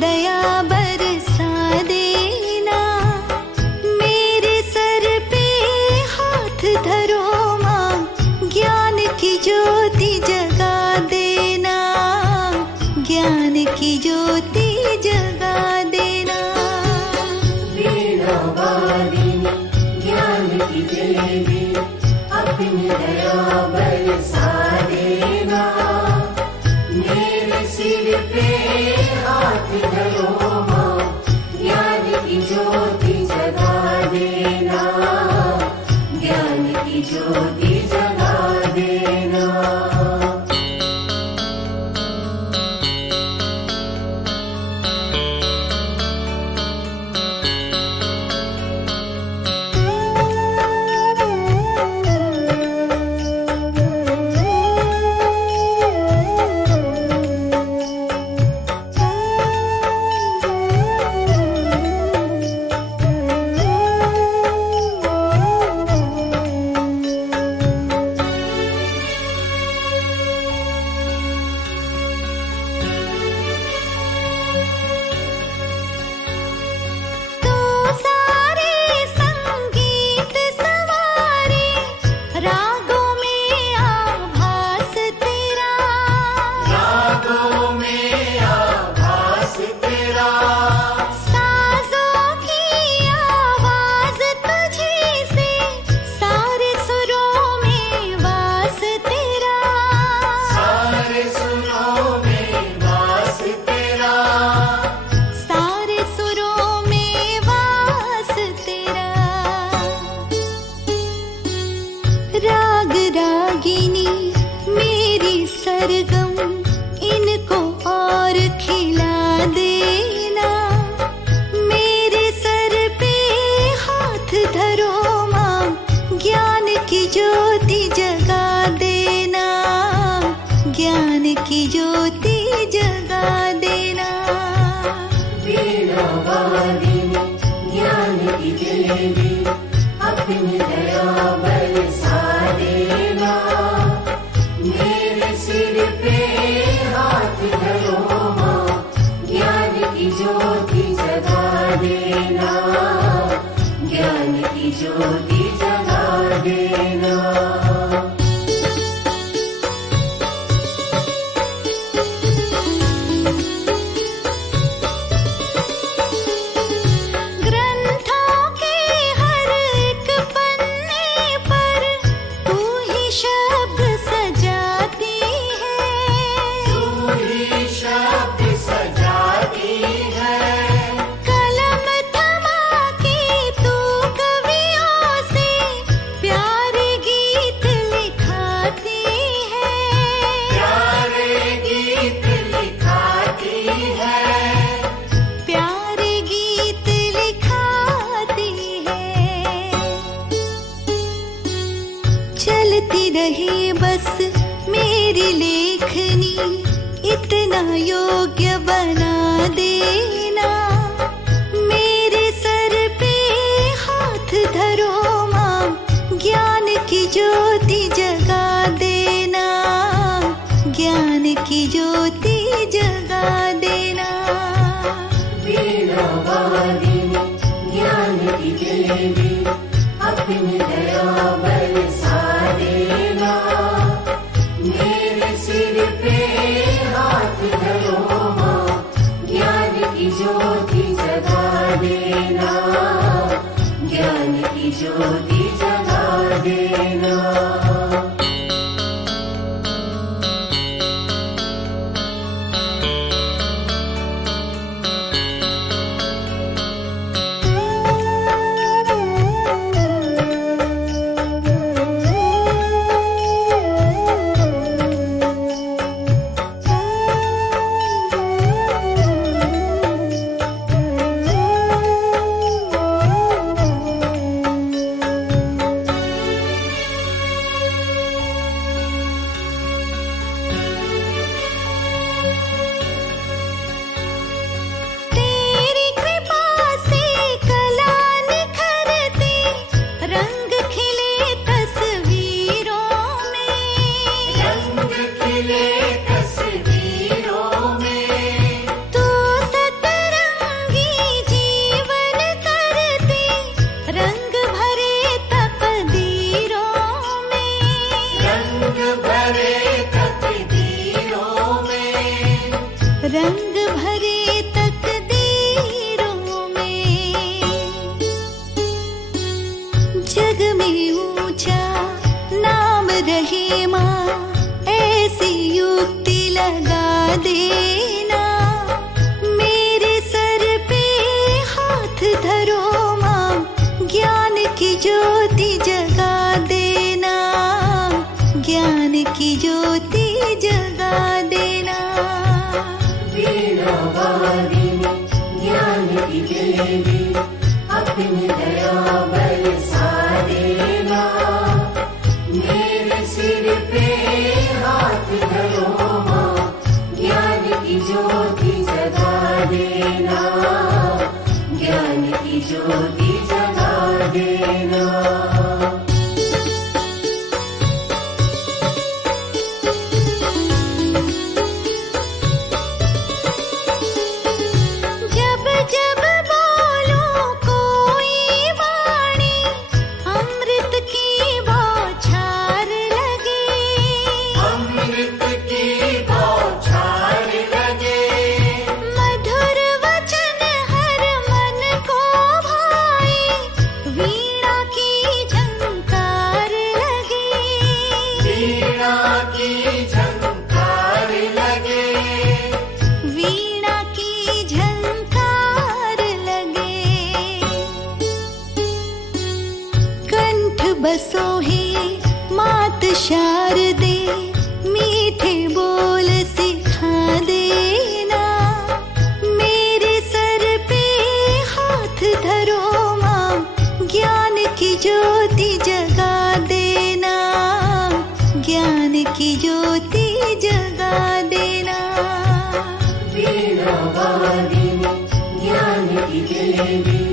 दया बरसा देना, मेरे सर पे हाथ धरो माँ, ज्ञान की ज्योति जगा देना, ज्ञान की ज्योति जगा देना। वीणा वादिनी ज्ञान की देवी, अपनी दया बरसा देना, मेरे सिर पे हाथ धरो माँ, ज्ञान की ज्योति जगा देना, ज्ञान की ज्योति जगा देना। राग रागिनी मेरी सरगम, इनको और खिला देना, मेरे सर पे हाथ धरो माँ, ज्ञान की ज्योति जगा देना, ज्ञान की ज्योति जगा देना। वीणा वादिनी ज्ञान की देवी, अपनी दया बरसा देना, मेरे सिर पे हाथ धरो माँ, ज्ञान की ज्योति जगा देना, ज्ञान की ज्योति जगा देना। चलती रहे बस मेरी लेखनी, इतना योग्य बना देना, मेरे सर पे हाथ धरो माँ, ज्ञान की ज्योति जगा देना, ज्ञान की ज्योति जगा देना। वीणा वादिनी ज्ञान की देवी, अपनी दया बरसा देना, मेरे सिर पे हाथ धरो माँ, ज्ञान की ज्योति जगा देना, ज्ञान की ज्योति जगा देना। देवी अपनी दया बरसा देना। मेरे सिर पे हाथ धरो माँ, ज्ञान की ज्योति जगा देना, ज्ञान की ज्योति जगा देना। जब जब बोलूं कोई वाणी, अमृत की बौछार लगे, अमृत की बौछार लगे, मधुर वचन हर मन को भाए, वीणा की झंकार लगे, वीणा की झंकार लगे, वीणा की झंकार लगे। कंठ बसो है मात शारदे, मीठे बोल सिखा देना। मेरे सर पे हाथ धरो माँ, ज्ञान की ज्योति जगा देना, ज्ञान की ज्योति जगा देना। वीणा वादिनी ज्ञान की देवी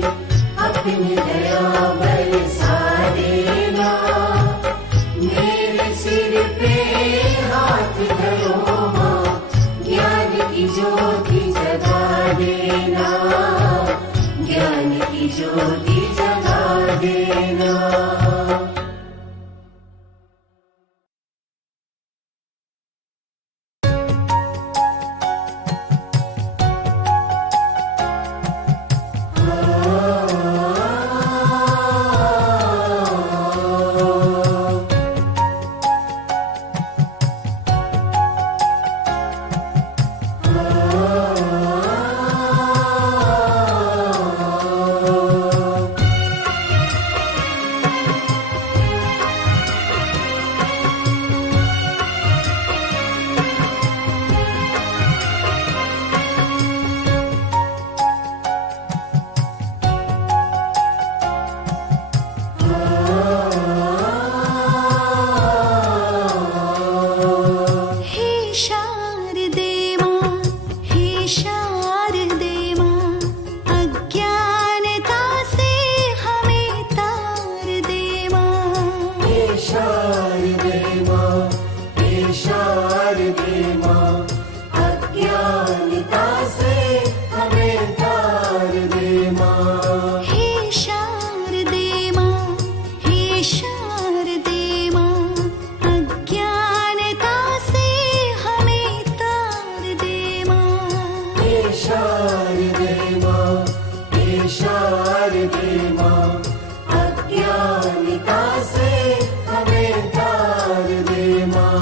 अपनी दया बरसा देना। मेरे सिर पे हाथ धरो माँ, ज्ञान की ज्योति जगा देना, ज्ञान की ज्योति जगा देना। हे शारदे माँ, हे शारदे माँ, अज्ञानता से हमें तार दे माँ। हे शारदे माँ, हे शारदे माँ, अज्ञानता से हमें तार दे माँ। हे शारदे माँ, हे शारदे माँ, अज्ञानता से हमें तार दे माँ। हे शारदे माँ, हे शारदे माँ, अज्ञानता से हमें तार दे माँ।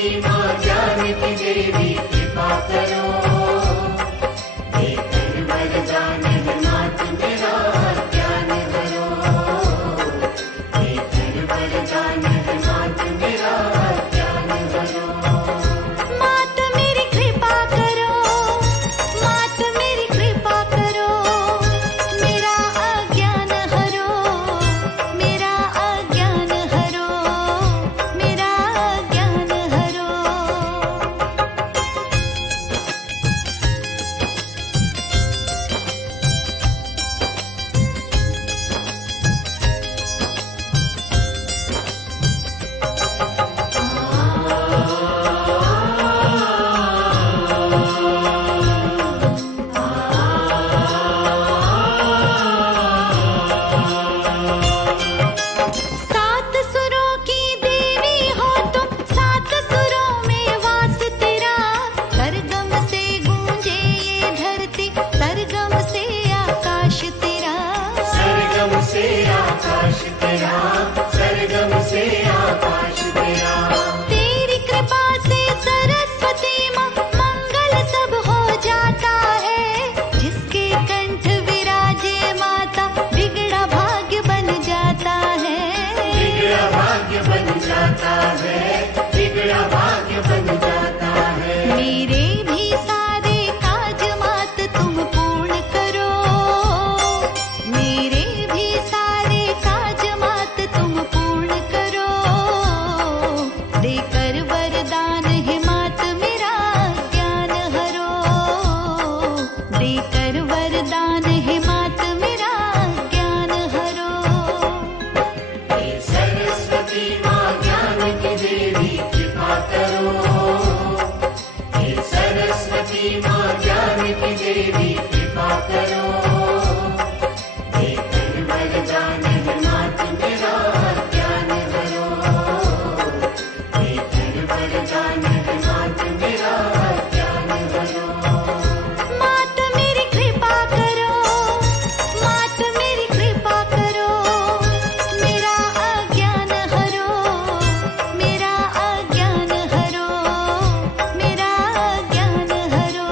सरस्वती माँ ज्ञान की देवी कृपा करो, देकर वरदान है मात मेरा ज्ञान भरो, देकर वरदान है मात मेरा ज्ञान भरो। मात मेरी कृपा करो, मात मेरी कृपा करो, मेरा अज्ञान हरो, मेरा अज्ञान हरो, मेरा अज्ञान हरो। सात सुरों की देवी हो तुम, सात सुरों में वास तेरा, सरगम से गूंजे ये धरती, सरगम से आकाश तेरा। सरगम से आकाश तेरा, सरगम से आकाश तेरा। तेरी कृपा से सरस्वती माँ मंगल सब हो जाता है, जिसके कंठ विराजे माता बिगड़ा भाग्य बन जाता है। बिगड़ा भाग्य बन जाता है, बिगड़ा भाग्य बन जाता है। मेरे भी सारे काज मात तुम पूर्ण करो, मेरे भी सारे काज मात तुम पूर्ण करो, देकर वरदान है मात मेरा ज्ञान हरो, देकर वरदान है मात मेरा ज्ञान हरो। हे सरस्वती माँ ज्ञान की देवी कृपा करो, हे सरस्वती माँ ज्ञान की देवी कृपा करो, देकर वरदान है मात मेरा ज्ञान भरो, देकर वरदान है मात मेरा ज्ञान भरो। मात मेरी कृपा करो, मात मेरी कृपा करो, मेरा अज्ञान हरो, मेरा अज्ञान हरो, मेरा अज्ञान हरो।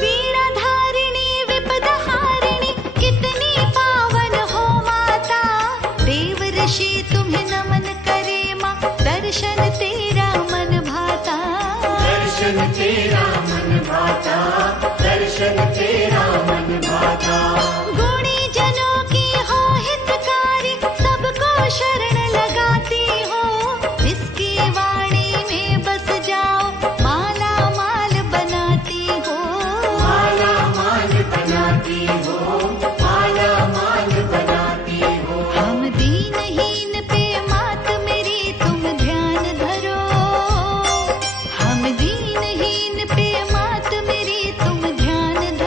वीणाधारिणी विपदहारिणी कितनी पावन हो माता, देव ऋषि तुम्हें नमन करे माँ, दर्शन तेरा मन भाता। दर्शन तेरा मन भाता, दर्शन तेरा मन भाता। गुणी जनों की हो हितकारी, सबको शरण लगाती हो, इसकी वाणी में बस जाओ, माला माल बनाती हो। माला माल बनाती हो, माला माल बनाती हो। हम दीनहीन पे मात मेरी तुम ध्यान धरो, हम दीनहीन पे मात मेरी तुम ध्यान धरो।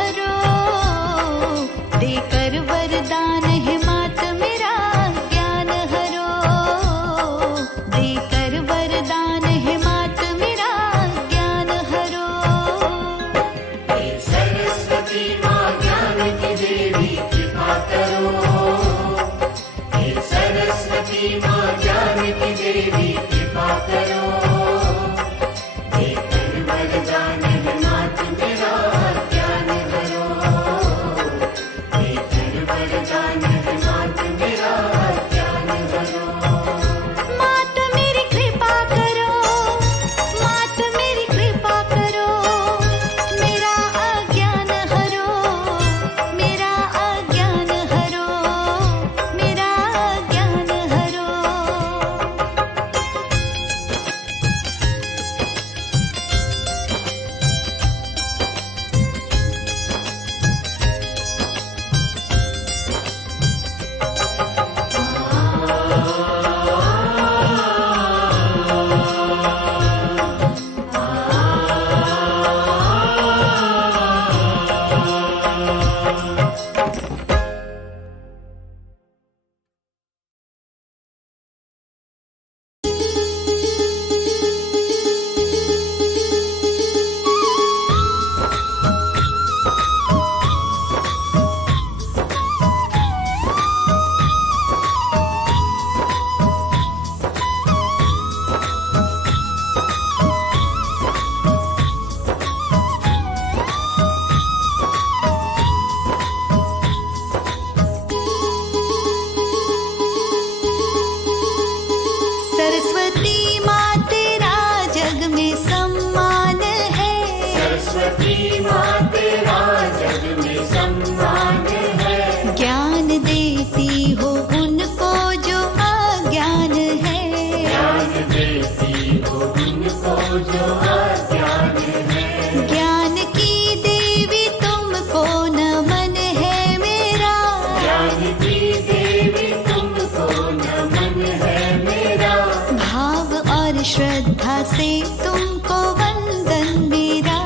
सरस्वती माँ तेरा जग में सम्मान है। ज्ञान देती हो उनको जो अज्ञान है। ज्ञान देती हो उनको जो अज्ञान है। ज्ञान की देवी तुमको नमन है मेरा। ज्ञान की देवी तुमको नमन है मेरा। भाव और श्रद्धा से तुमको वंदन मेरा।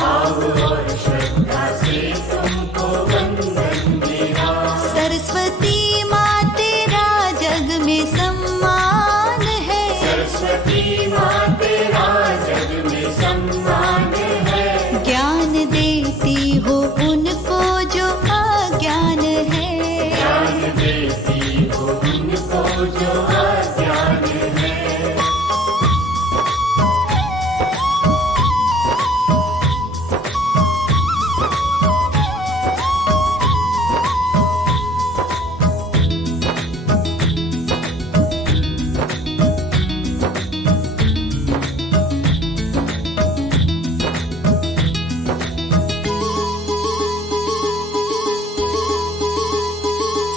भाव और श्रद्धा से तुमको वंदन मेरा। सरस्वती माँ तेरा जग में सम्मान है। सरस्वती माँ तेरा जग में सम्मान है। ज्ञान देती हो उनको जो अज्ञान है। ज्ञान देती हो उनको जो अज्ञान है।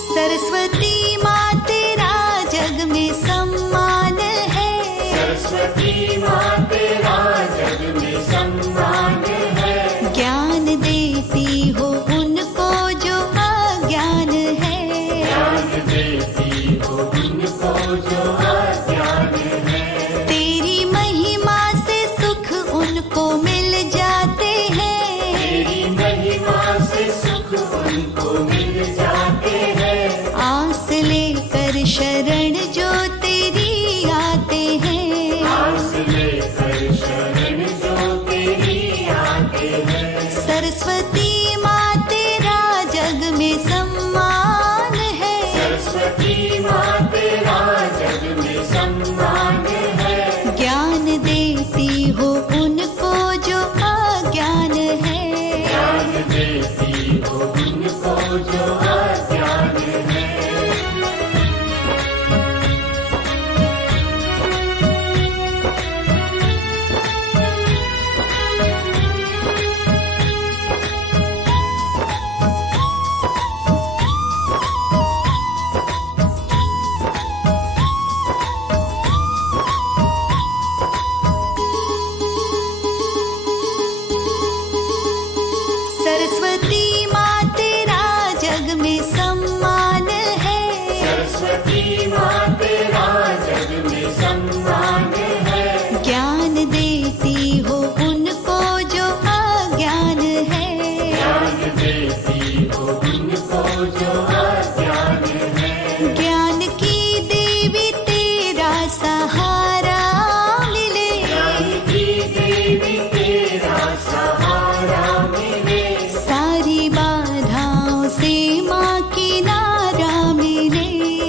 सरस्वती माँ तेरा जग में सम्मान है। सरस्वती माँ तेरा जग में सम्मान है। ज्ञान देती हो उनको जो अज्ञान है। ज्ञान देती हो उनको जो अज्ञान है। तेरी महिमा से सुख उनको मिल जाते हैं। तेरी महिमा से सुख उनको मिल जाते हैं। आस लेकर शरण जो तेरी आते हैं। आस लेकर शरण जो तेरी आते हैं। सरस्वती माँ तेरा जग में सम्मान है। सरस्वती माँ तेरा जग में सम्मान है। ज्ञान देती हो उनको जो अज्ञान है। ज्ञान देती हो उनको जो अज्ञान है। सरस्वती माँ तेरा जग में सम्मान है। सरस्वती माँ तेरा जग में सम्मान है। ज्ञान देती हो उनको जो अज्ञान है। ज्ञान देती हो उनको जो अज्ञान है। ज्ञान की देवी तेरा सहारा मिले। ज्ञान की देवी तेरा सहारा मिले। सारी बाधाओं से माँ किनारा मिले।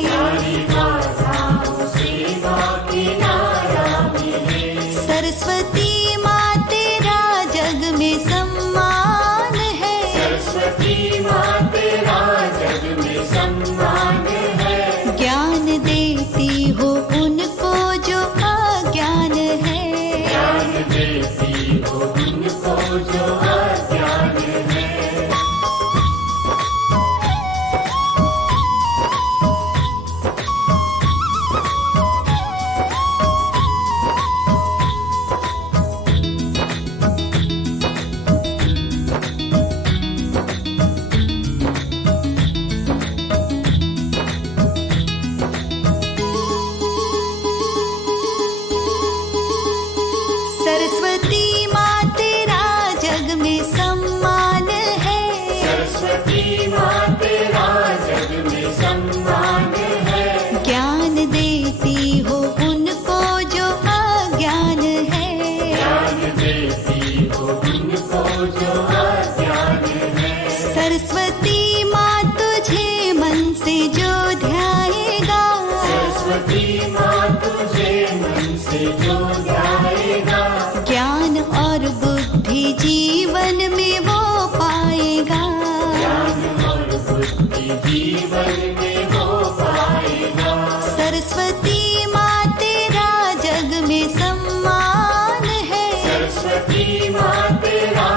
सारी बाधाओं से माँ किनारा मिले। सरस्वती माँ तेरा जग में सम्मान है। सरस्वती माँ तेरा जग में सम्मान है। ज्ञान देती हो उनको जो अज्ञान है। ज्ञान देती हो उनको जो अज्ञान है। सरस्वती माँ तेरा जग में सम्मान है। सरस्वती माँ तेरा जग में सम्मान है। ज्ञान देती हो उनको जो अज्ञान है। ज्ञान देती हो उनको जो अज्ञान है। सरस्वती माँ तुझे मन से जो ध्याएगा। सरस्वती माँ तुझे मन से जो ध्याएगा। ज्ञान और बुद्धि जीवन में वो पाएगा। ज्ञान और बुद्धि जीवन में वो पाएगा। सरस्वती माँ तेरा जग में सम्मान है। सरस्वती माँ तेरा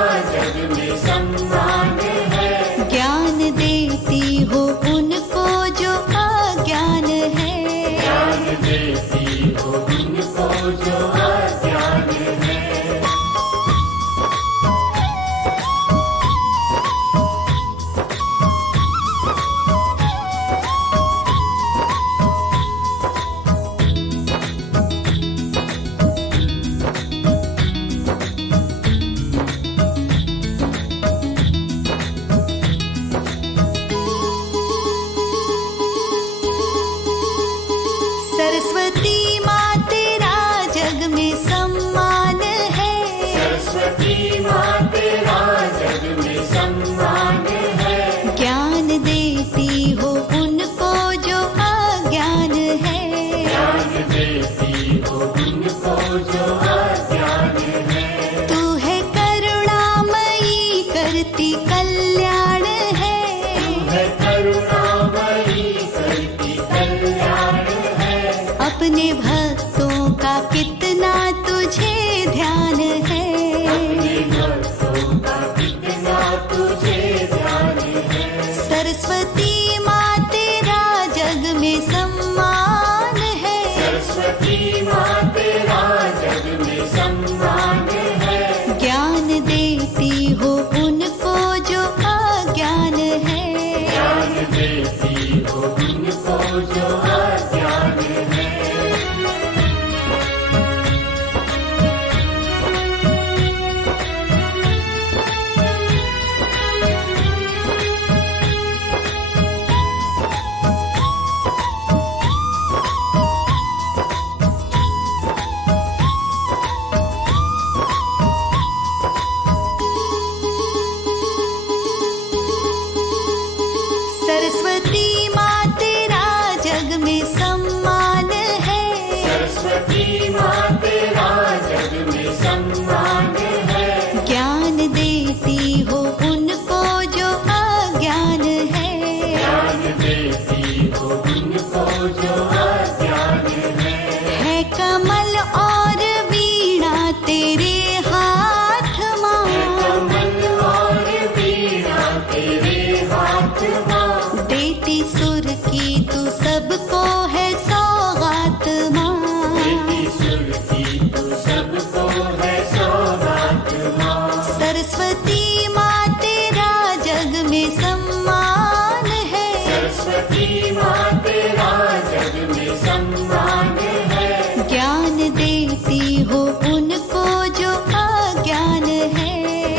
सरस्वती माँ तेरा जग में सम्मान है। सरस्वती माँ तेरा जग में सम्मान है। ज्ञान देती हो उनको जो अज्ञान है।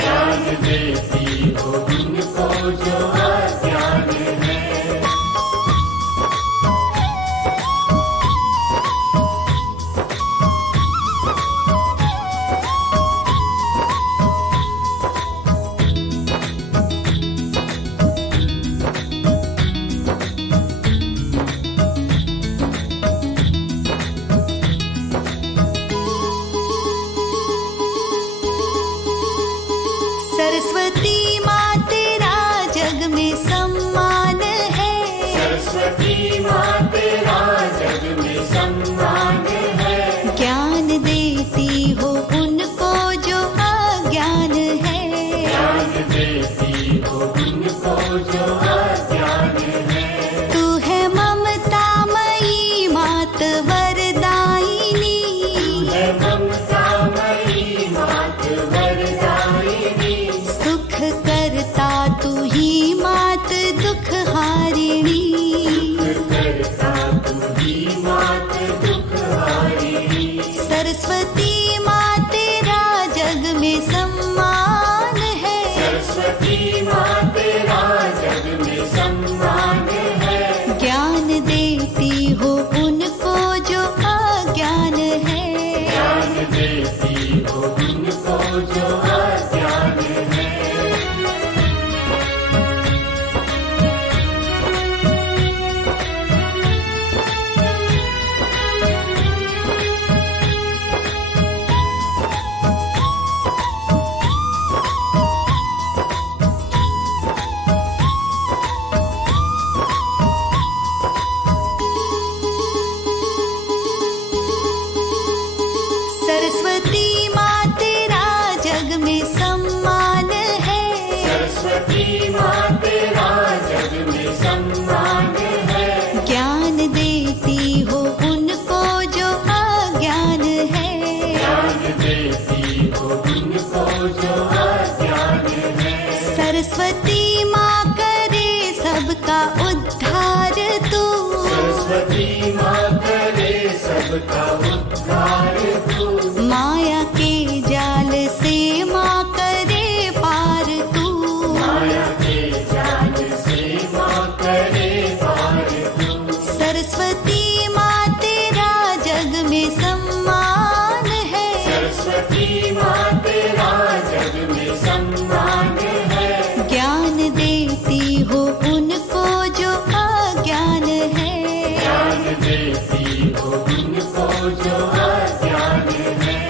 ज्ञान देती हो उनको जो अज्ञान है। सरस्वती माँ तेरा जग में सम्मान है। सरस्वती माँ तेरा जग में सम्मान है। ज्ञान देती हो उनको जो अज्ञान है। ज्ञान देती हो उनको जो अज्ञान है। तू है ममतामयी मात वरदायिनी। है ममतामयी मात वरदायिनी। सुख करता तू ही मात दुख हारिणी। करता तू ही मात दुख हारिणी। सरस्वती माँ तेरा जग में सम्मान है। सरस्वती माँ तेरा जग में सम्मान है। ज्ञान देती हो उनको जो अज्ञान है। ज्ञान देती हो उनको जो अज्ञान है। सरस्वती माँ तेरा जग में सम्मान है। सरस्वती माँ तेरा जग में सम्मान है। ज्ञान देती हो उनको जो अज्ञान है। ज्ञान देती हो उनको जो अज्ञान है। सरस्वती माँ करे सबका उद्धार तू। सरस्वती माँ करे सबका उद्धार तू। माया के जाल से माँ करे पार तू। माया के जाल से माँ करे पार तू। सरस्वती माँ तेरा जग में सम्मान है। सरस्वती माँ तेरा जग में सम्मान है। ज्ञान देती हो उनको जो अज्ञान है। ज्ञान देती हो उनको जो अज्ञान है।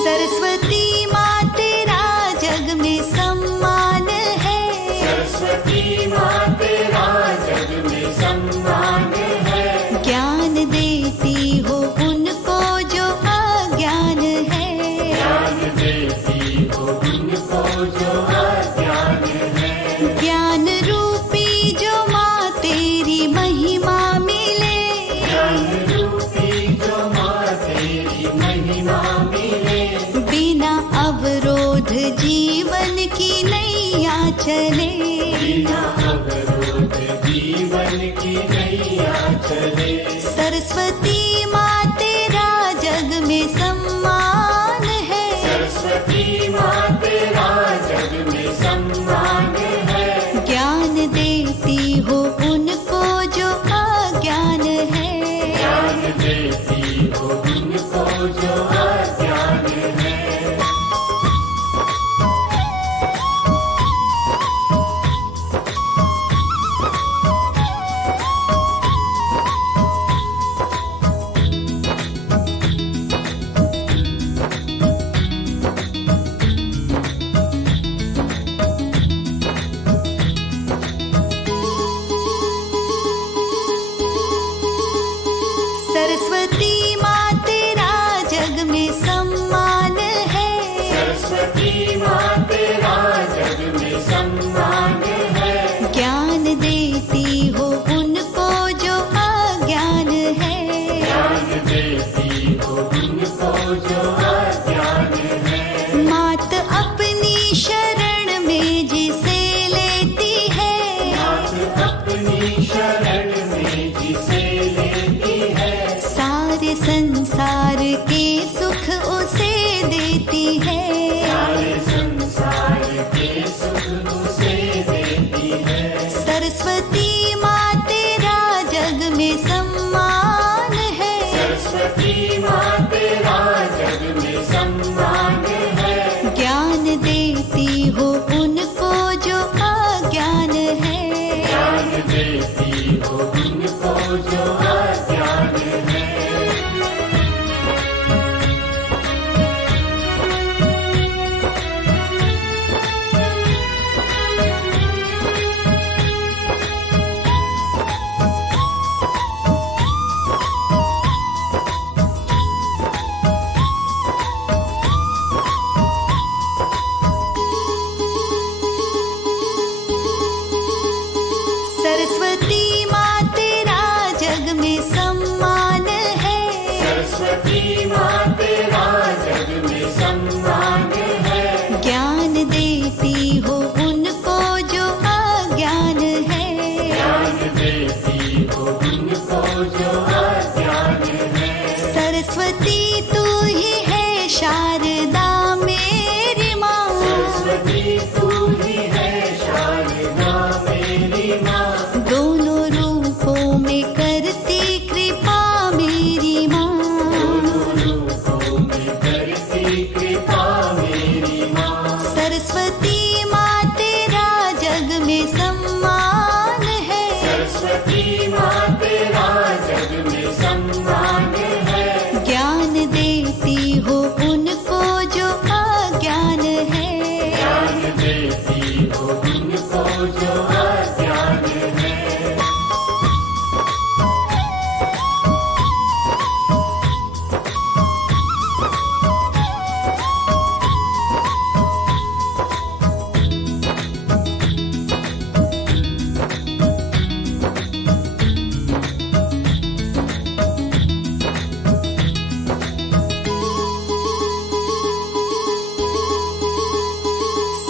सरस्वती माँ तेरा जग में सम्मान है। सरस्वती माँ तेरा जग में सम्मान है। ज्ञान देती हो उनको जो अज्ञान है। ज्ञान देती हो उनको जो अज्ञान है। ज्ञान रूपी जो माँ तेरी महिमा मिले। ज्ञान रूपी जो माँ तेरी महिमा मिले। बिना अवरोध जीवन की नैया चले। बिना अवरोध जीवन की नैया चले। सरस्वती माँ तेरा जग में सम्मान है। सरस्वती माँ तेरा जग में सम्मान है। ज्ञान देती हो उनको जो अज्ञान है। ज्ञान देती हो उनको जो अज्ञान है। माँ तेरा जग में सम्मान है। ज्ञान देती हो उनको जो अज्ञान है। ज्ञान देती हो उनको जो अज्ञान है। मात अपनी शरण में जिसे लेती है। मात अपनी शरण में जिसे लेती है। सारे संसार के सुख उसे देती है। सारे संसार के सुख उसे देती है। सरस्वती माँ तेरा जग में सम्मान है। सरस्वती माँ तेरा जग में सम्मान है। ज्ञान देती हो उनको जो अज्ञान है। ज्ञान देती हो उनको जो अज्ञान है। सरस्वती माँ तेरा जग में सम्मान है। सरस्वती माँ तेरा जग में सम्मान है। ज्ञान देती हो उनको जो अज्ञान है। ज्ञान देती हो उनको जो अज्ञान है। सरस्वती तू ही है शारदा मेरी माँ। सरस्वती तू ही है शारदा मेरी माँ। दोनों रूपों में करती कृपा मेरी माँ। दोनों रूपों में करती कृपा मेरी माँ। सरस्वती माँ तेरा जग में सम्मान है। सरस्वती माँ तेरा जग में सम्मान है। ज्ञान देती हो उनको जो अज्ञान है। ज्ञान देती हो उनको जो अज्ञान है।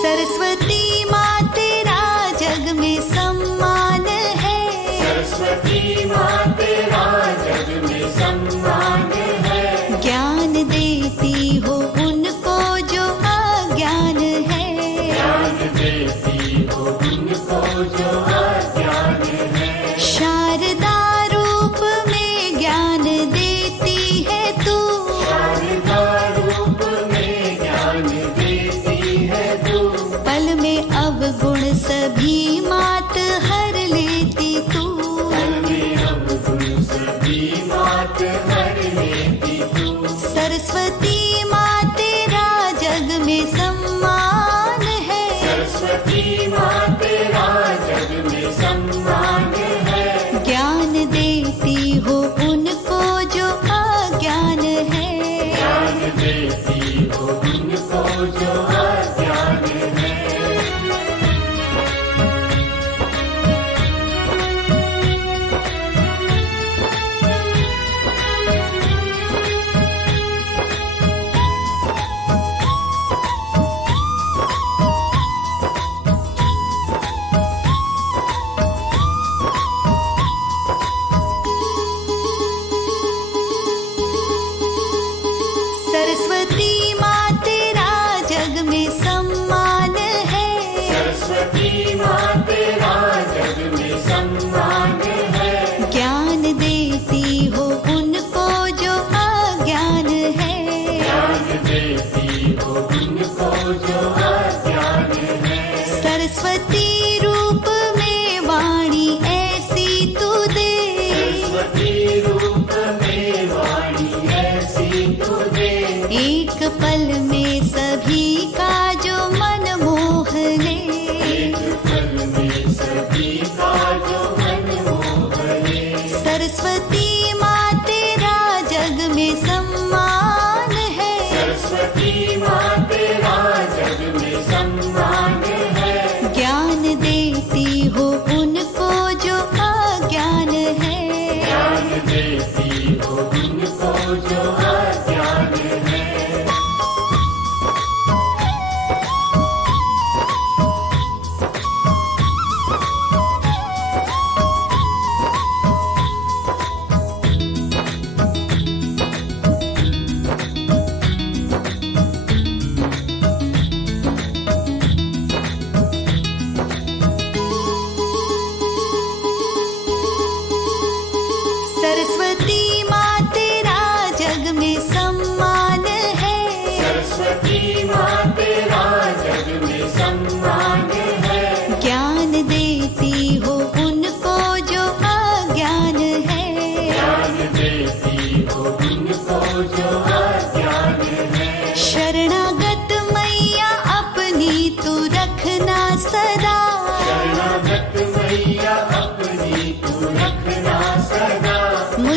सरस्वती माँ तेरा जग में सम्मान है। सरस्वती माँ तेरा जग में सम्मान है। ज्ञान देती हो उनको जो अज्ञान है। ज्ञान देती हो उनको जो अज्ञान है। शारदा रूप में ज्ञान देती है तू। शारदा रूप में ज्ञान देती है तू। पल में अवगुण सभी मात हर लेती तू। पल में अवगुण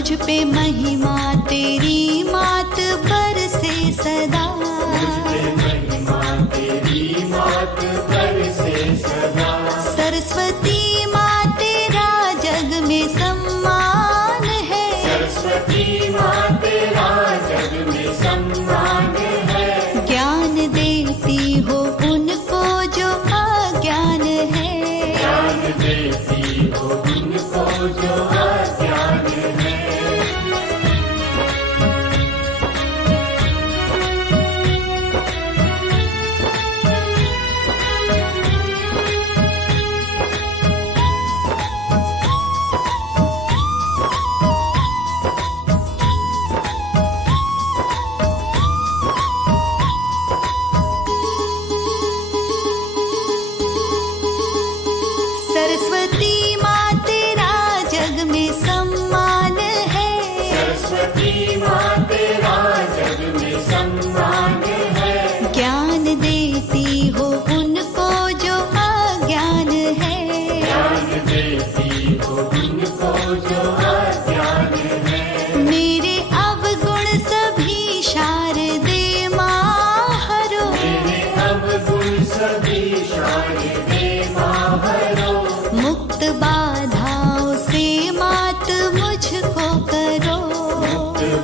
मुझ पे महिमा तेरी मात बरसे सदा, महिमा तेरी मात बरसे सदा। सरस्वती माँ तेरा जग में सम्मान है, सरस्वती माँ तेरा जग में सम्मान है। ज्ञान देती हो उनको जो अज्ञान है, ज्ञान देती हो उनको जो अज्ञान है। सरस्वती माँ तेरा जग में सम्मान है, सरस्वती माँ तेरा जग में सम्मान है। ज्ञान देती हो उनको जो अज्ञान है, ज्ञान देती हो उनको जो अज्ञान है। मेरे अवगुण सभी शारदे माँ हरो, मेरे अवगुण सभी शारदे माँ हरो। मुक्त बाधाओं से मात मुझको करो,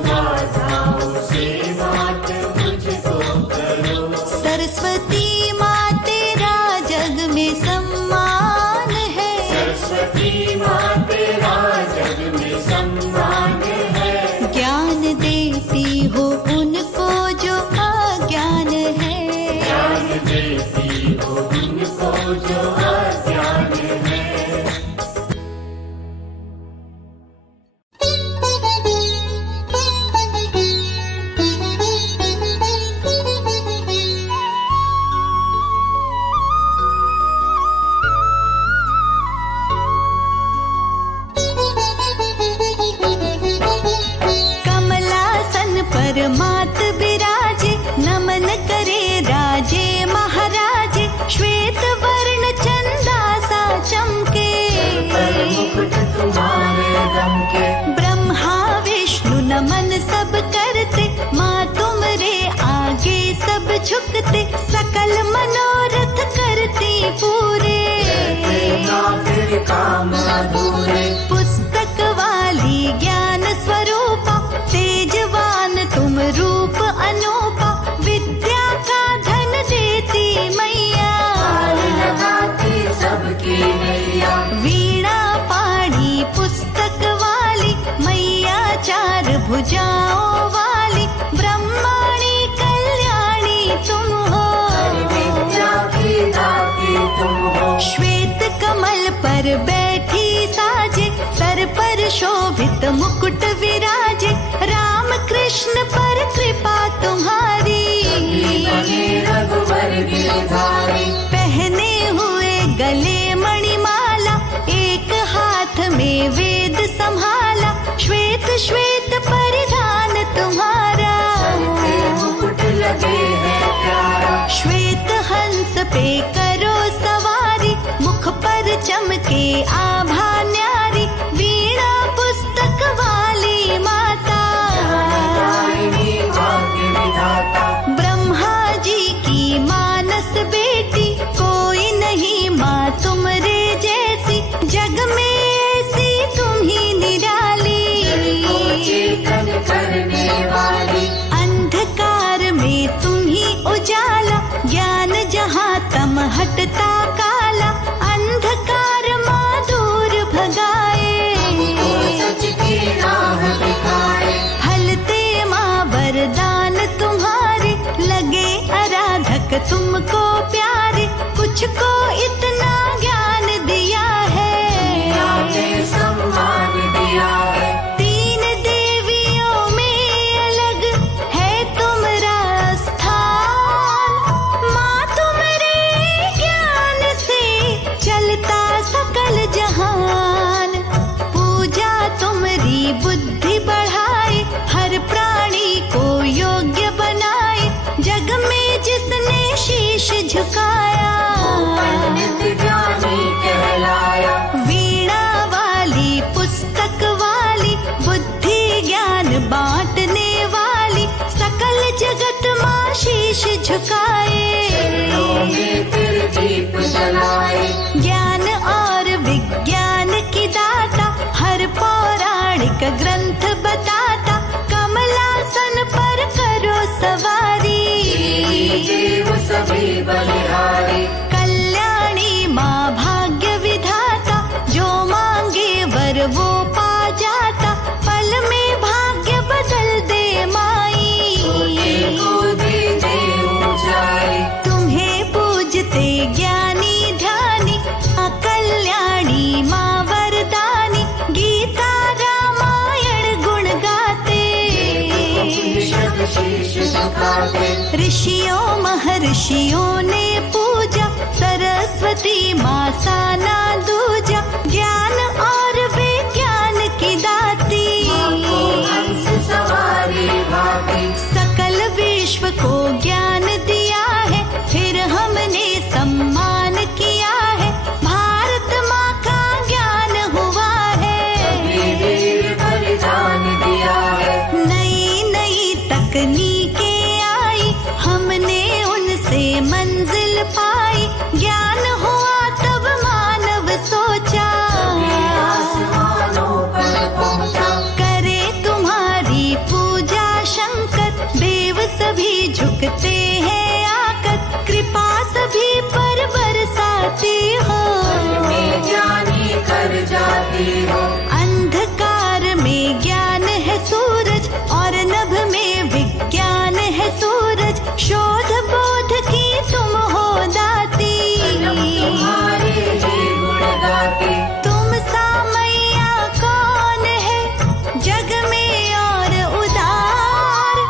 बाधाओं से मात मुझको करो। सरस्वती माँ तेरा जग में सम्मान है, सरस्वती माँ तेरा जग में सम्मान है। ज्ञान देती हो उनको जो अज्ञान है, ज्ञान देती हो उनको जो अज्ञान है। कमलासन पर मात विराजे, नमन करे राजे महाराजे, श्वेत वर्ण चंदा सा चमके, पर मुकुट तुम्हारे दम के। ब्रह्मा विष्णु नमन सब करते, माँ तुमरे आगे सब झुकते, सकल मनोरथ करती पूरे, ना फिर काम अधूरे। पुस्तक वाली ज्ञान स्वरूपा, तेजवान तुम रूप अनूपा, विद्या का धन देती मैया, लगाती सबकी नैया। वीणा पाणी पुस्तक वाली मैया, चार भुजाओं वाली ब्रह्माणी कल्याणी तुम हो, विद्या की दाती तुम हो। श्वेत कमल पर बैठी साजे, सर पर शोभित मुकुट विराजे, राम कृष्ण पर कृपा तुम्हारी, बने रघुवर गिरधारी। पहने हुए गले मणिमाला, एक हाथ में वेद संभाला, श्वेत श्वेत परिधान तुम्हारा, मुकुट लगे है प्यारा। श्वेत हंस पे करो सवारी, मुख पर चमके आभा न्यारी, वीणा पुस्तक वाली माता, दायिनी भाग्य विधाता। ब्रह्मा जी की मानस बेटी, कोई नहीं माँ तुमरे जैसी, जग में ऐसी तुम ही निराली, चेतन करने वाली। अंधकार में तुम ही उजाला, ज्ञान जहाँ तम हटता काला, अंधकार माँ दूर भगाए, सच की राह दिखाए। फलते माँ वरदान तुम्हारे, लगे आराधक तुमको प्यारे, कुछ को इतना ज्ञान दिया है, आपने सम्मान दिया है। तीन देवियों में अलग है तुम्हारा स्थान, माँ तुम्हारे ज्ञान से चलता सकल जहान, पूजा तुम्हारी बुद्धि बढ़ाए, हर प्राणी को योग्य बनाए, जग में जिसने शीश झुकाया, एक ग्रंथ बताता, कमलासन पर करो सवारी। देव सभी बलिहारी, कल्याणी माँ भाग्य विधाता, जो मांगे वर वो पा जाता, पल में भाग्य बदल दे माई। को दीजे ऊंचाई, तुम्हें पूजते ज्ञानी ध्यानी, अकल्याणी माँ वरदानी, गीता रामायण गुण गाते। उपनिषद शीश झुकाते, ऋषियों महर्षियों ने पूजा, सरस्वती माँ साना दूजा, ज्ञान और विज्ञान की दाती। हंस सवारी भाती, सकल विश्व को ज्ञान दिया है, फिर हमने सम्मान किया है, भारत माँ का ज्ञान हुआ है। वीर बलिदान दिया है, नई नई तकनीकें आई, हमने उनसे मंजिल पाई, ज्ञान हुआ तब मानव सोचा, आसमानों पर पहुंचा। करे तुम्हारी पूजा शंकर, देव सभी झुकते हैं आकर, कृपा सभी पर बरसाती हो। में जानी कर जाती हो, अंधकार में ज्ञान है सूरज, और नभ में विज्ञान है सूरज, शोध बोध की तुम हो दाती। तुम्हारे ही गुण गाती, तुम सा मैया कौन है जग में और उदार,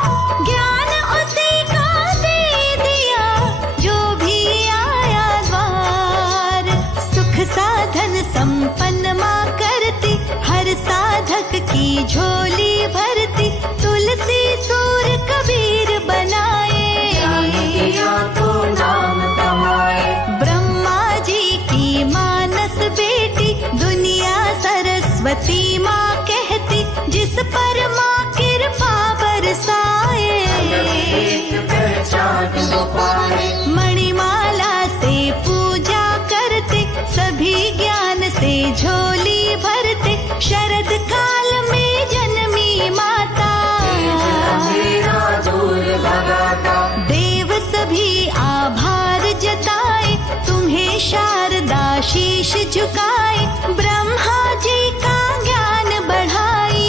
ज्ञान उसी को दे दिया जो भी आया द्वार। सुख साधन संपन्न माँ करती, हर साधक की झोली भरती, तुलसी सूर कबीर बनाए। दिया तो नाम कमाए। ब्रह्मा जी की मानस बेटी, दुनिया सरस्वती माँ कहती, जिस पर माँ कृपा बरसाए। एक पहचान वो पाए, मणिमाला से पूजा करते, सभी ज्ञान से झोली भरते, शरद काल में जन्मी माता। अंधेरा दूर भगाता, देव सभी आभार जताए, तुम्हें शारदा शीश झुकाए, ब्रह्मा जी का ज्ञान बढ़ाई।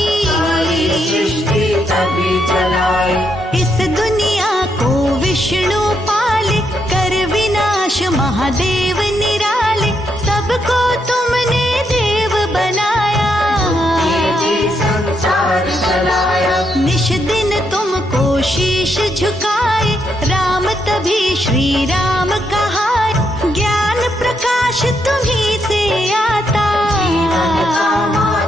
सृष्टि तभी चलाई, इस दुनिया को विष्णु पाले, कर विनाश महादेव निराले, सबको तुमने देव बनाया। ये संसार चलाया, निश दिन तुमको शीश झुकाए, राम तभी श्री राम कहाए, ज्ञान प्रकाश तुम्ही से आता।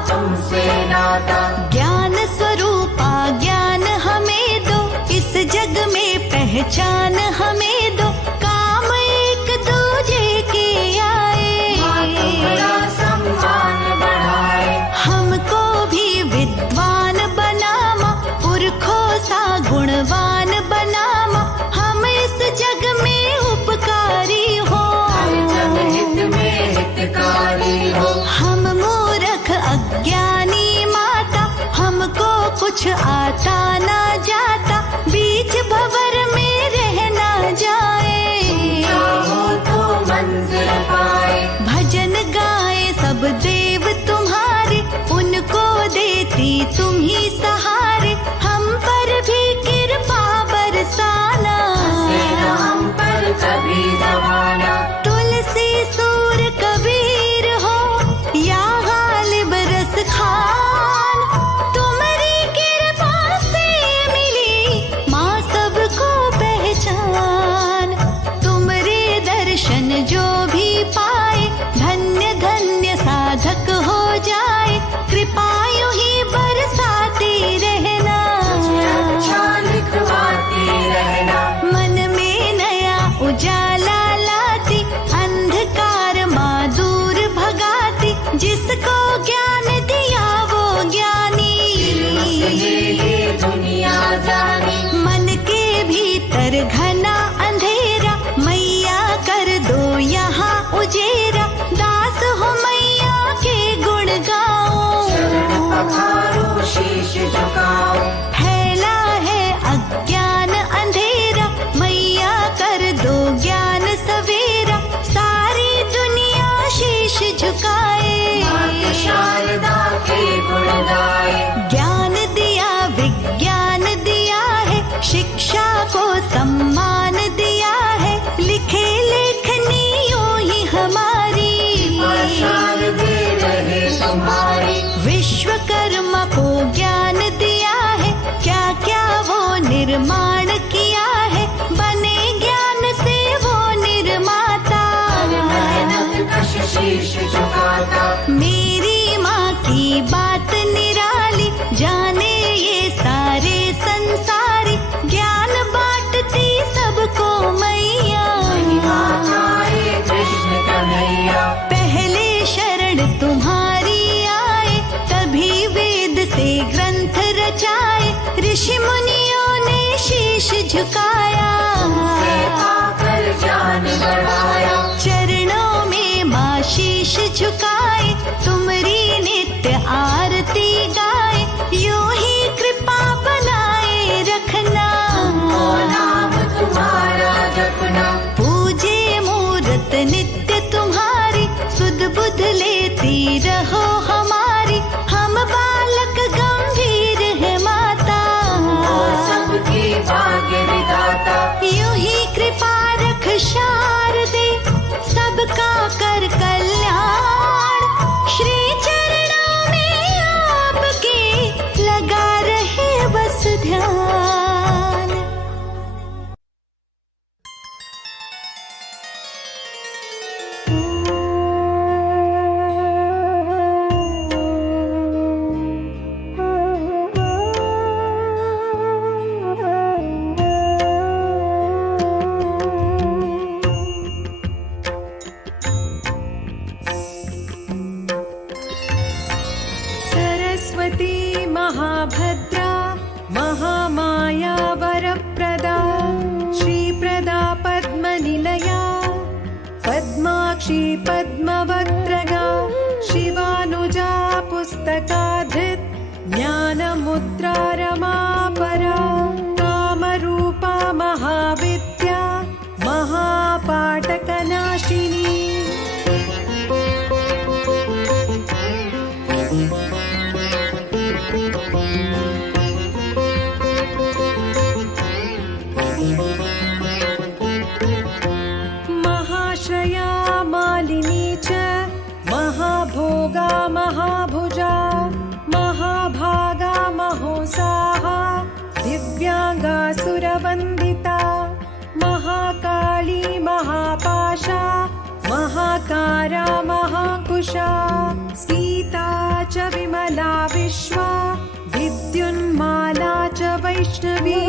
तुमसे नाता, ज्ञान स्वरूपा ज्ञान हमें दो, इस जग में पहचान हमें दो, काम एक दूजे के आए। बड़ा सम्मान बढ़ाए, हमको भी विद्वान बनामा, पुरखों सा गुणवान बनामा, हम इस जग में उपकारी हो। जनहित में हितकारी हो, हम मूर्ख अज्ञानी माता, हमको कुछ आता ना जाता, बीच भंवर में रह ना जाए। चाहो तो मंजिल पाए, भजन गाए सब देव तुम्हारे, उनको देती तुम ही सहारे, हम पर भी कृपा बरसाना। हम पर कभी जमाना, तुलसी सूर कबीर हो या गालिब रस खान, तुम्हारी कृपा से महाभद्रा महामाया वरप्रदा श्रीप्रदा पद्मनिलया पद्माक्षी पद्मवक्त्रगा शिवानुजा पुस्तकाधृत् ज्ञानमुद्रा रमापरा कामरूपा महाविद्या महापाटकनाशिनी महाश्रया मालिनी च महाभोगा महाभुजा महाभागा महोत्साहा दिव्यांगा सुरवन्दिता महाकाली महापाशा महाकारा महाकुशा सीता च विमला विश्वा विद्युन्माला च वैष्णवी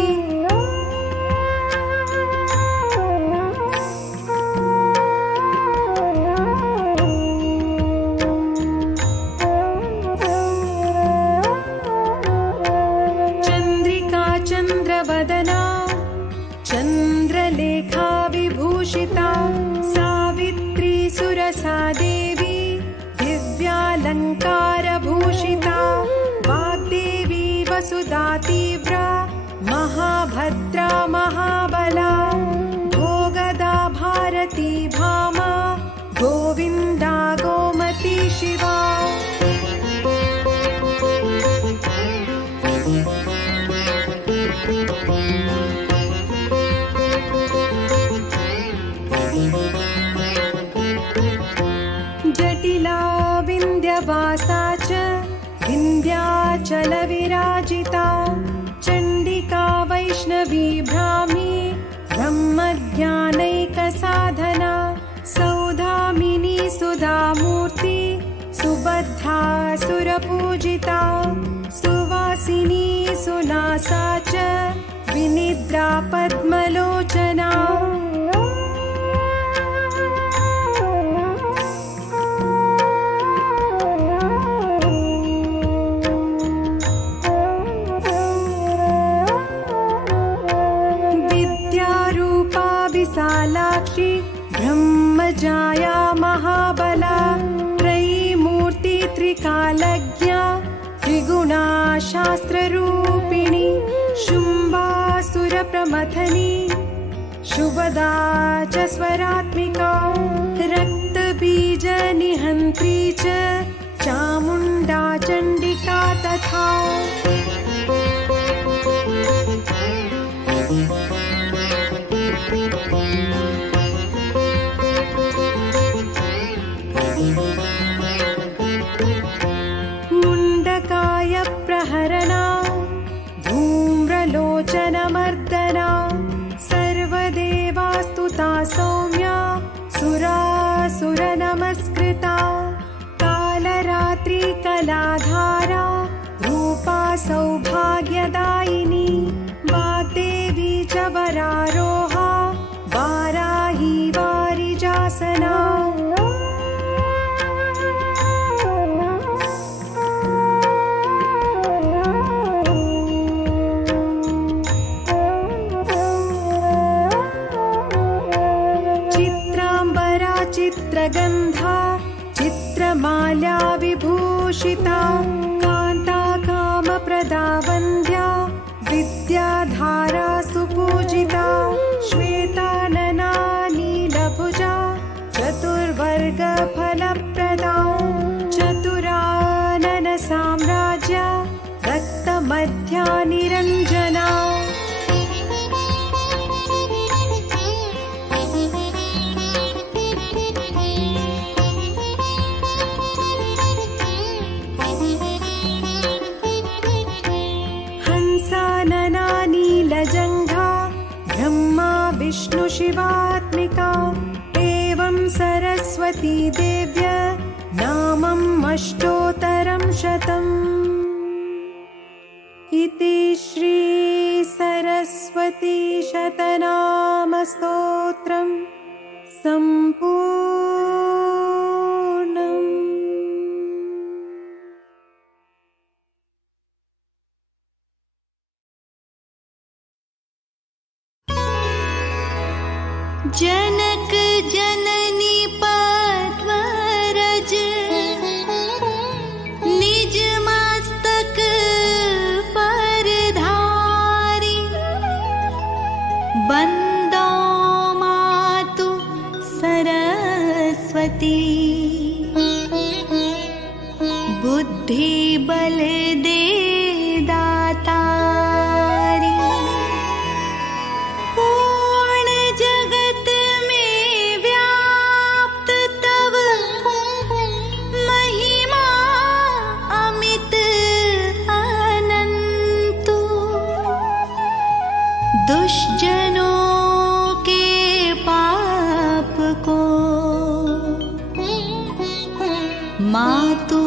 चन्द्रवदना चन्द्रलेखा विभूषिता सावित्री सुरसा देवी दिव्यालङ्कारभूषिता वाग्देवी वसुधा तीव्रा महाभद्रा महाबला भोगदा भारती भामा गोविन्दा गोमती शिवा जटिला विन्ध्यवासा च विन्ध्याचलविराजिता चण्डिका वैष्णवी ब्राह्मी ब्रह्मज्ञानैकसाधना सौधामिनी सुधामूर्ति सुभद्रा सुरपूजिता सुवासिनी सुनासा च विनिद्रा पद्मलोचना विद्यारूपा विशालाक्षी ब्रह्मजाया महाबला त्रयीमूर्ति त्रिकालज्ञा त्रिगुणा शास्त्ररूपिणी शुम्भासुरप्रमथनी शुभदा च स्वरात्मिका रक्तबीजनिहन्त्री च चामुण्डा चण्डिका तथा मुण्डकाय प्रहरणा धूम्रलोचनमर्दना सर्वदेवास्तुता सौम्या सुरासुरनमस्कृता कालरात्रि कलाधारा रूपा सौभाग्यदायिनी वाग्देवी च वरारोहा वाराही वारिजासना चित्रगन्धा चित्रमाल्या विभूषिता कान्ता कामप्रदा वन्द्या विद्याधारा सुपूजिता श्वेतानना नीलभुजा चतुर्वर्गफलप्रदा चतुरानन साम्राज्या रक्तमध्या निरञ्जना नीलजङ्घा ब्रह्मा विष्णु शिवात्मिका एवं सरस्वती देव्य नामम् अष्टोत्तरं शतम् इति श्री सरस्वती शतनाम स्तोत्रम् सम्पूर्णम्। जनक जननी पद्मरज निज मस्तक पर धारी बंदो मातु सरस्वती बुद्धि बल दे दातारी पूर्ण जगत में व्याप्त तव महिमा अमित अनंत दुष्जनों के पाप को मातु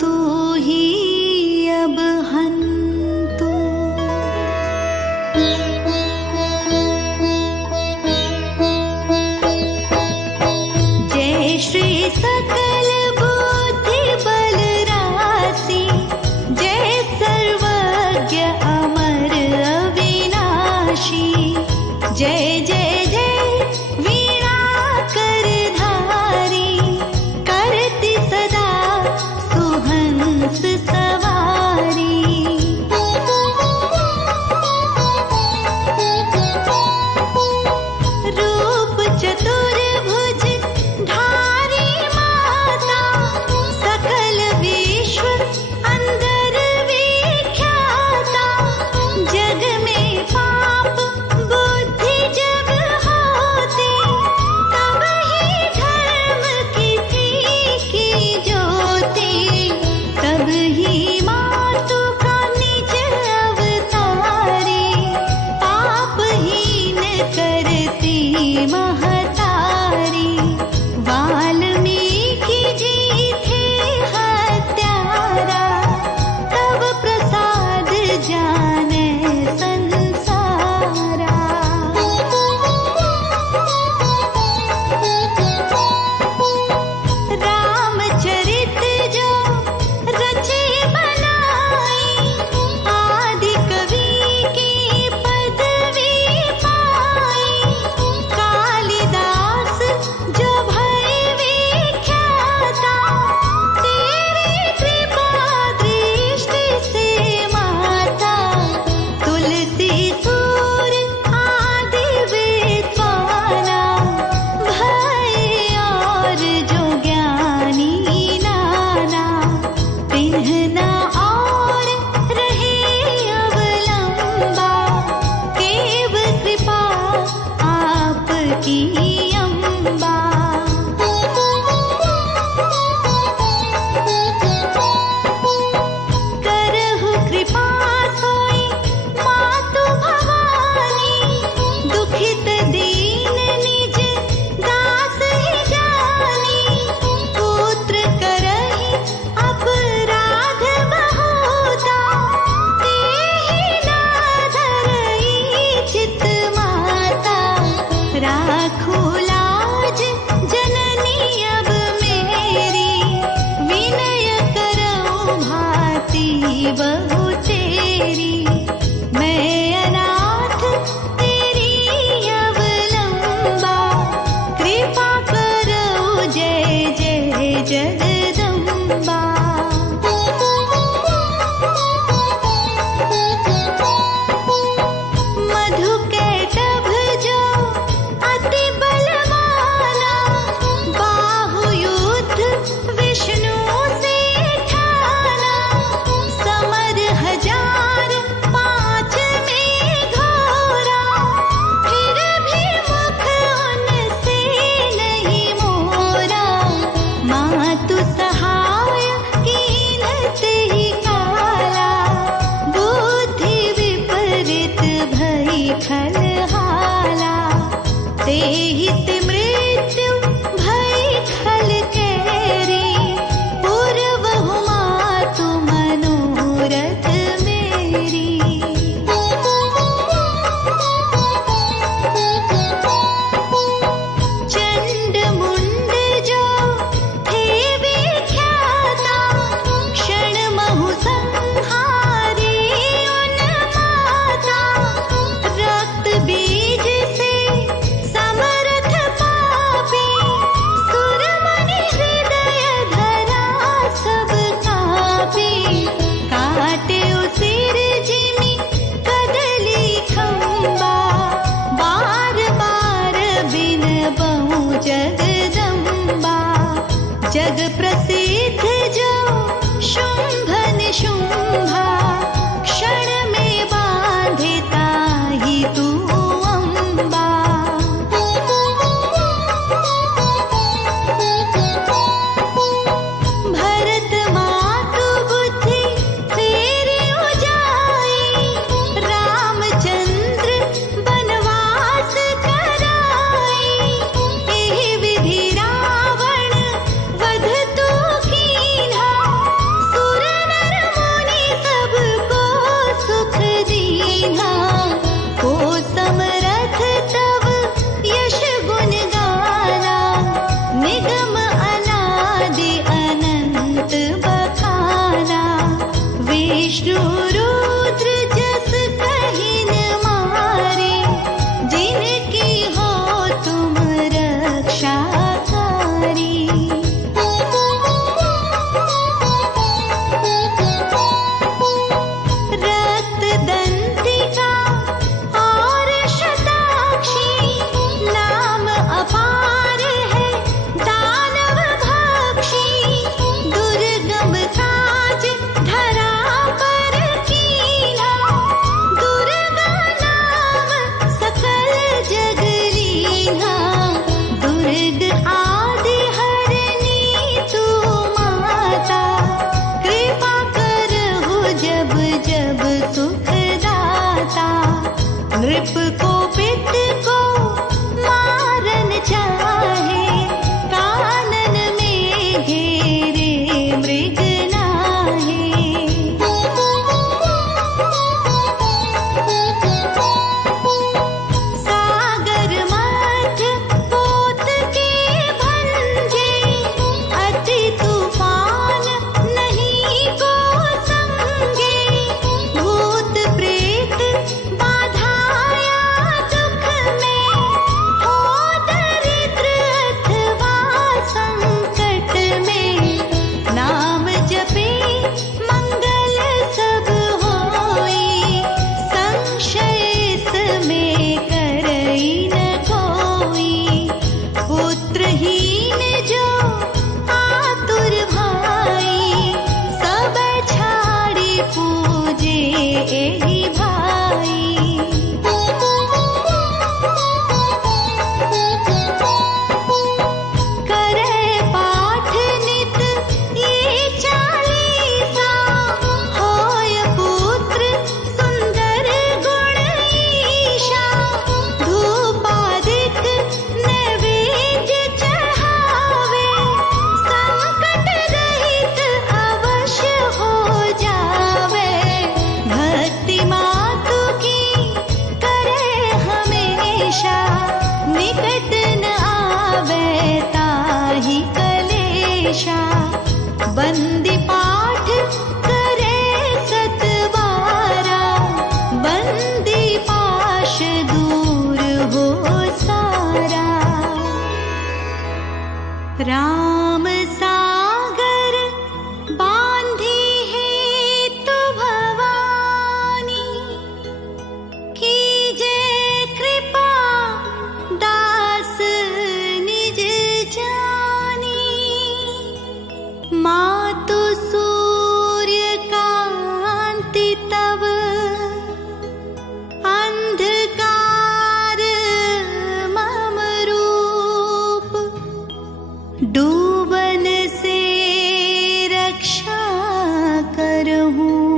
तू ही अब हंतु जय श्री सकल बुद्धि बल राशि जय सर्वज्ञ अमर अविनाशी जय जय जय वीणा कर धारी करती सदा सुहंस सवारी रूप चतुर्भुज धारी माता सकल विश्व अंदर विख्याता जग में पाप बुद्धि जब होती तब ही धर्म की फीकी ज्योति तब ही मातु का निज अवतारी पापहीन करती महतारी वाल्मीकि जी थे हत्यारा तब प्रसाद जाने संसारा रामचरित जो रचे बनाई आदि कवि की पदवी पाई कालिदास जो भय विख्याता तेरी कृपा दृष्टि से माता तुलसी सूर आदि विद्वाना भय और जो ज्ञानी नाना तिन्हना और रहे अवलंबा केव कृपा आपकी अम्बा करहु कृपा सोई मातु भवानी दुखित दीन निज दास ही जानी पुत्र करहि अपराध बहुता तेहि ना धरई चित माता राखू लाज जननी अब मेरी विनय करऊं भांति बहु तेरी मैं अनाथ तेरी अवलंबा कृपा करऊं जय जय जगदम्बा मधु कैटभ जो अति बलवाना बाहु युद्ध विष्णु से ठाना समर हजार विष्णु रुद्र जस कहीं न मारे, जिनकी हो तुम रक्षाकारी। रक्त दंतिका और शताक्षी, नाम अपार है दानव भक्षी। दुर्गम काज धरा पर कीन्हा, दुर्गा नाम सकल जग लीन्हा। दुर्ग आदि हरनी तू माता, कृपा करहु जब जब सुख दाता। नृप को पित को मारन चाहे, कानन में घेरे मृग नाहे। सागर मध्य पोत के भंजे, अति तूफान नहीं को संगे। भूत प्रेत बाधाया दुख में, हो दरिद्र अथवा संकट में। नाम जपे मंगल सब होई, संशय इसमें करई न कोई। पुत्रहीन जो आतुर भाई, सब छाड़ी पूजे एहि भाई। करे पाठ नित ये चालीसा, होय पुत्र सुंदर गुण ईशा। धूपादिक नैवेद्य चढ़ावे, संकट रहित अवश्य हो जावे। भक्ति मातु की करे हमेशा, निकट न आवे ताहि कलेशा। बंदी पाठ करे सतबारा, बंदी पाश दूर हो सारा। राम सागर बांधी हेतु भवानी, कीजे कृपा दास निज जानी। मातु सूर्य कांति तव, अंधकार मम रूप। डूबन से रक्षा करहूँ,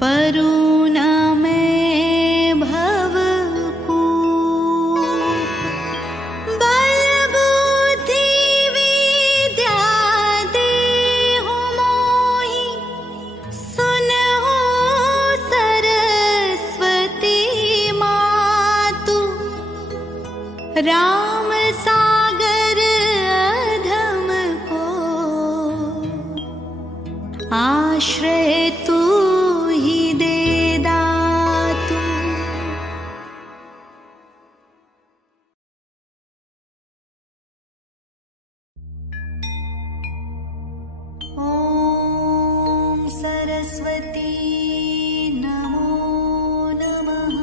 परुना मैं भव कूप। बल बुद्धि विद्या देहु मोहि, सुनहु सरस्वती मातु। राम सागर अधम को, आश्रय तू ही दे दातु। ओम सरस्वती नमो नमः।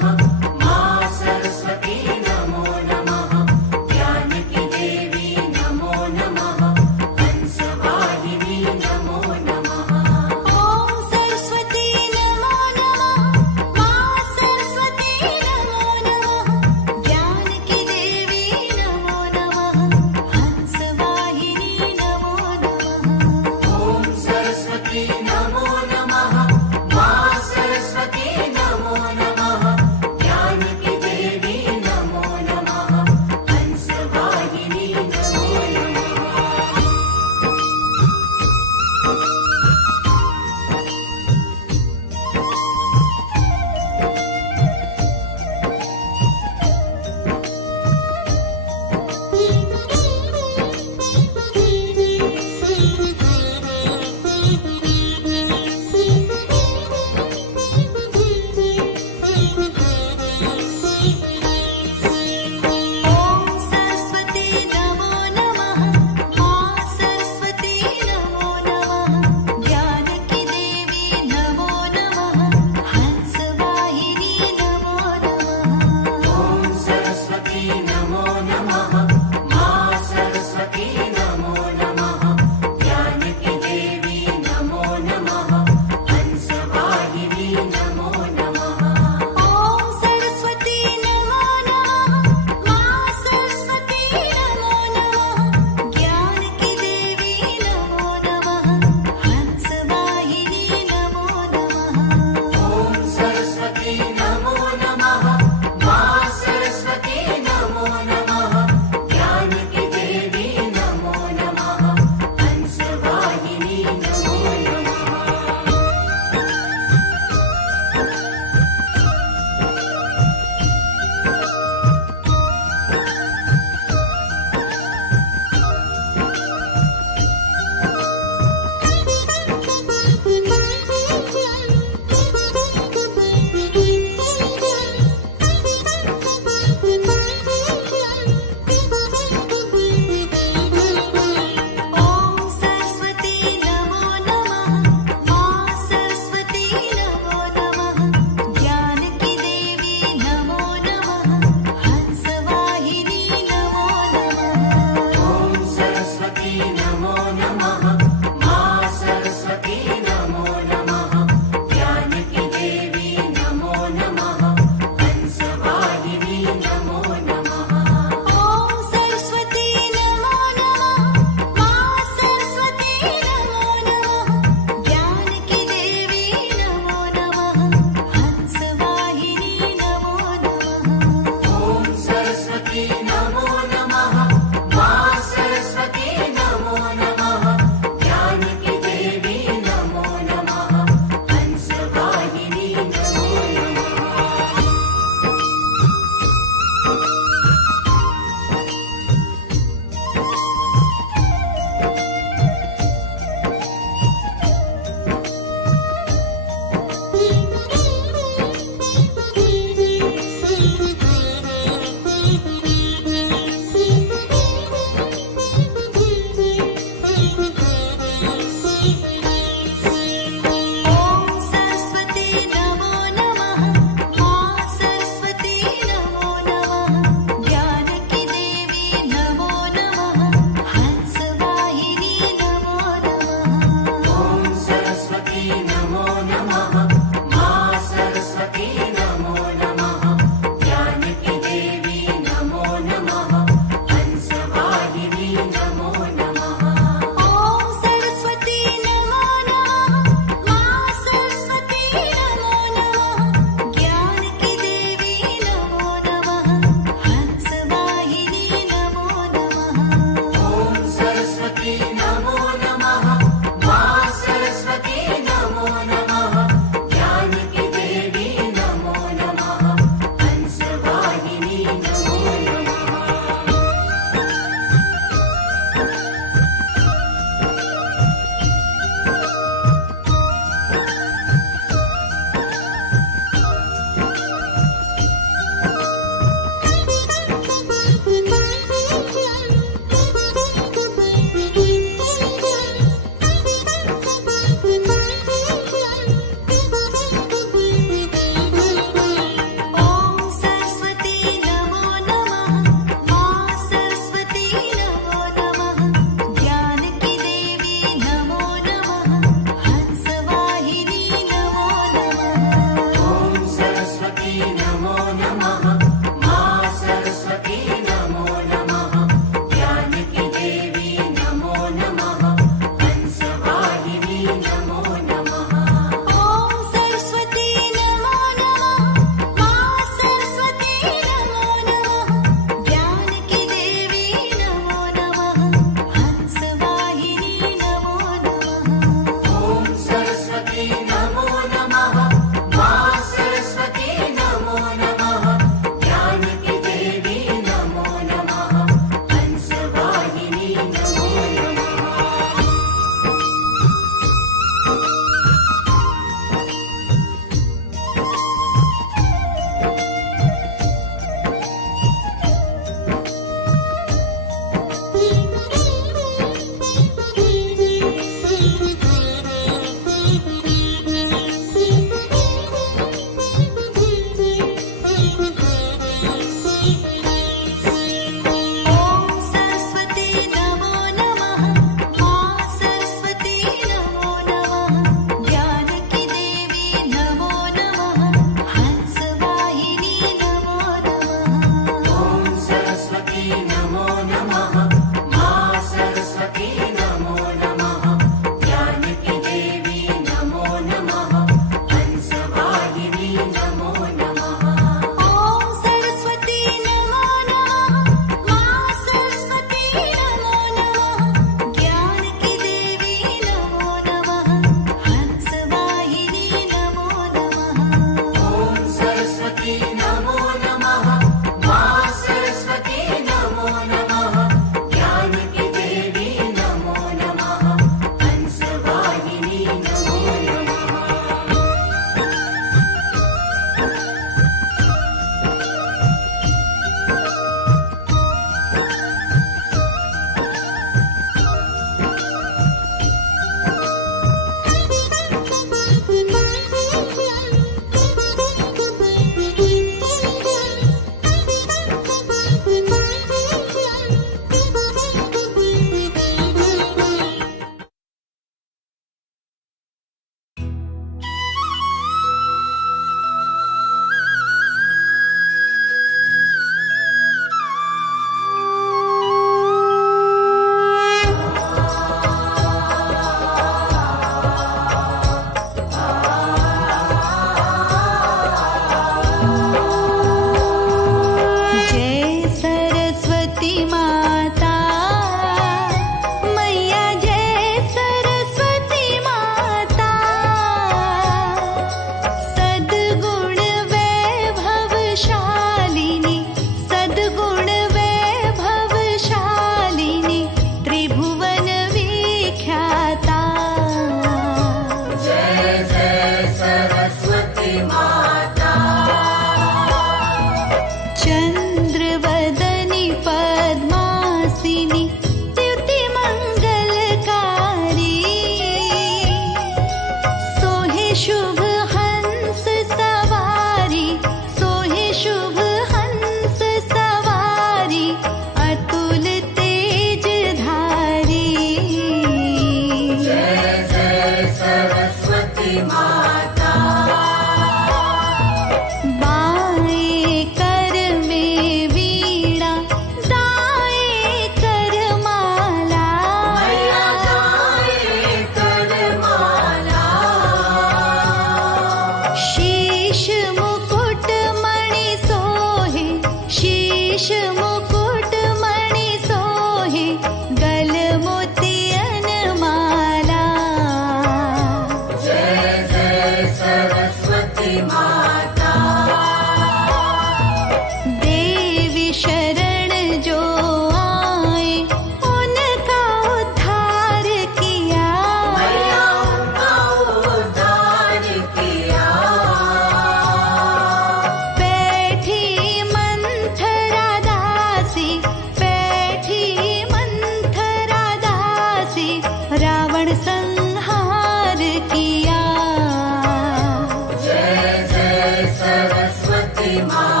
माँ